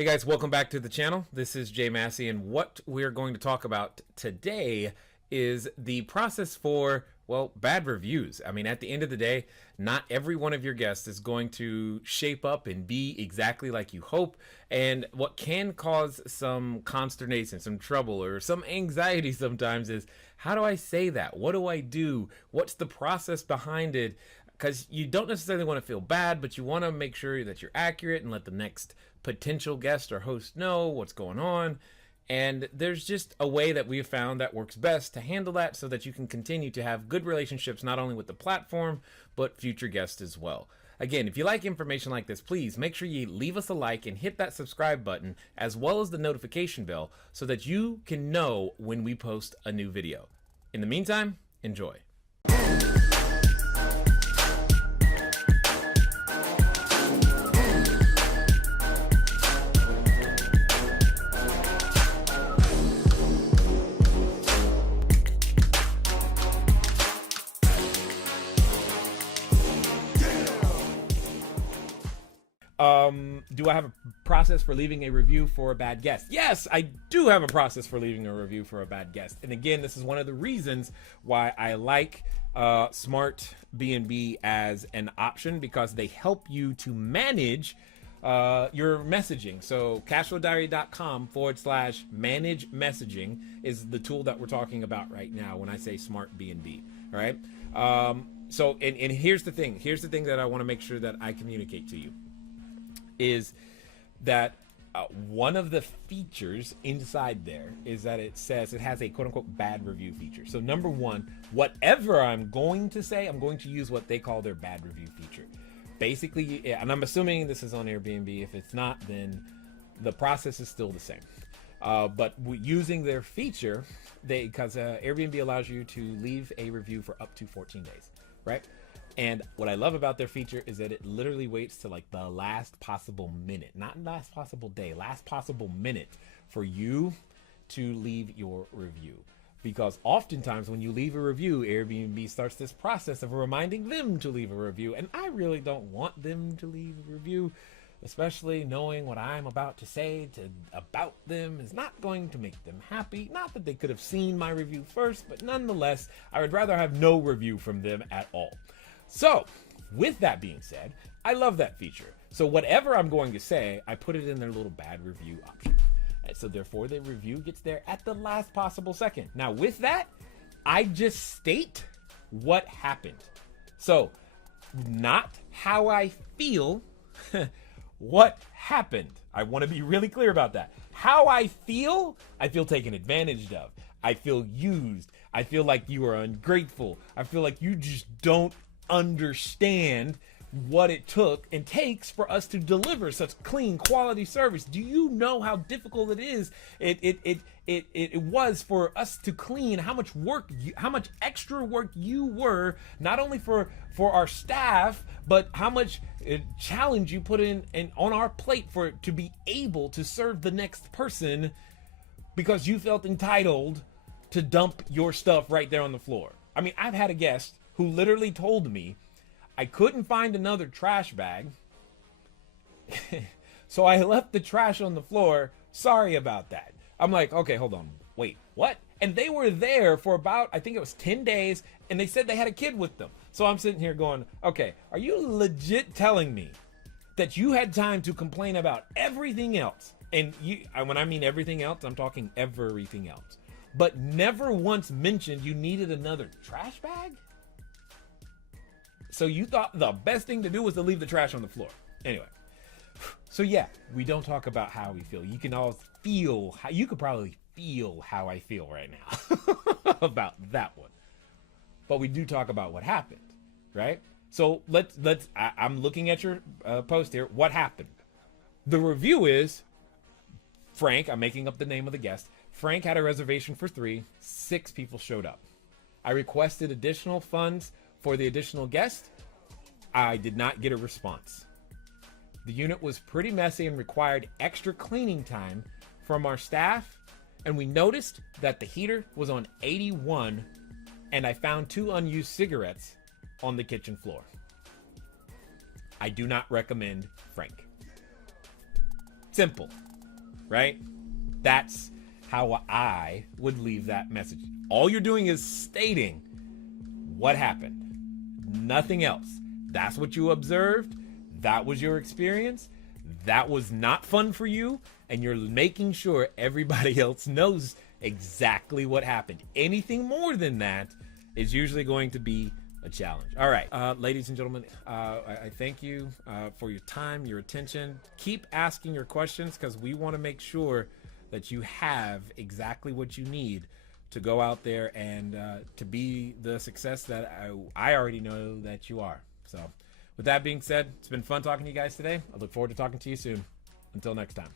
Hey guys, welcome back to the channel. This is Jay Massey, and what we're going to talk about today is the process for, well, bad reviews. I mean, at the end of the day, not every one of your guests is going to shape up and be exactly like you hope. And what can cause some consternation, some trouble, or some anxiety sometimes is, how do I say that? What do I do? What's the process behind it? Because you don't necessarily want to feel bad, but you want to make sure that you're accurate and let the next potential guest or host know what's going on. And there's just a way that we've found that works best to handle that so that you can continue to have good relationships, not only with the platform, but future guests as well. Again, if you like information like this, please make sure you leave us a like and hit that subscribe button, as well as the notification bell, so that you can know when we post a new video. In the meantime, enjoy. Do I have a process for leaving a review for a bad guest? Yes, I do have a process for leaving a review for a bad guest. And again, this is one of the reasons why I like Smart B&B as an option, because they help you to manage your messaging. So cashflowdiary.com/manage messaging is the tool that we're talking about right now when I say Smart B&B. All right. So here's the thing. Here's the thing that I want to make sure that I communicate to you. Is that one of the features inside there is that it says it has a quote-unquote bad review feature. So number one, whatever I'm going to say, I'm going to use what they call their bad review feature. Basically, and I'm assuming this is on Airbnb. If it's not, then the process is still the same. But using their feature, because Airbnb allows you to leave a review for up to 14 days, right? And what I love about their feature is that it literally waits to like the last possible minute, not last possible day, last possible minute for you to leave your review. Because oftentimes when you leave a review, Airbnb starts this process of reminding them to leave a review. And I really don't want them to leave a review, especially knowing what I'm about to say about them is not going to make them happy. Not that they could have seen my review first, but nonetheless, I would rather have no review from them at all. So, with that being said, I love that feature. So whatever I'm going to say, I put it in their little bad review option. And so therefore, the review gets there at the last possible second. Now, with that, I just state what happened. So, not how I feel, what happened. I want to be really clear about that. How I feel taken advantage of. I feel used. I feel like you are ungrateful. I feel like you just don't understand what it took and takes for us to deliver such clean quality service. Do you know how difficult it is? It was for us to clean, how much work, how much extra work you were, not only for our staff, but how much challenge you put in on our plate for to be able to serve the next person, because you felt entitled to dump your stuff right there on the floor. I mean, I've had a guest who literally told me I couldn't find another trash bag, so I left the trash on the floor. Sorry about that. I'm like, okay, hold on. Wait, what? And they were there for about, I think it was 10 days, and they said they had a kid with them. So I'm sitting here going, okay, are you legit telling me that you had time to complain about everything else? And when I mean everything else, I'm talking everything else, but never once mentioned you needed another trash bag? So you thought the best thing to do was to leave the trash on the floor. Anyway, so yeah, we don't talk about how we feel. You can all feel how, you could probably feel how I feel right now about that one. But we do talk about what happened, right? So I'm looking at your post here. What happened? The review is Frank. I'm making up the name of the guest. Frank had a reservation for 3. 6 people showed up. I requested additional funds for the additional guest. I did not get a response. The unit was pretty messy and required extra cleaning time from our staff, and we noticed that the heater was on 81, and I found 2 unused cigarettes on the kitchen floor. I do not recommend Frank. Simple. right? That's how I would leave that message. All you're doing is stating what happened. Nothing else. That's what you observed. That was your experience. That was not fun for you. And you're making sure everybody else knows exactly what happened. Anything more than that is usually going to be a challenge. All right, ladies and gentlemen, I thank you for your time, your attention. Keep asking your questions, because we want to make sure that you have exactly what you need to go out there and to be the success that I already know that you are. So with that being said, it's been fun talking to you guys today. I look forward to talking to you soon. Until next time.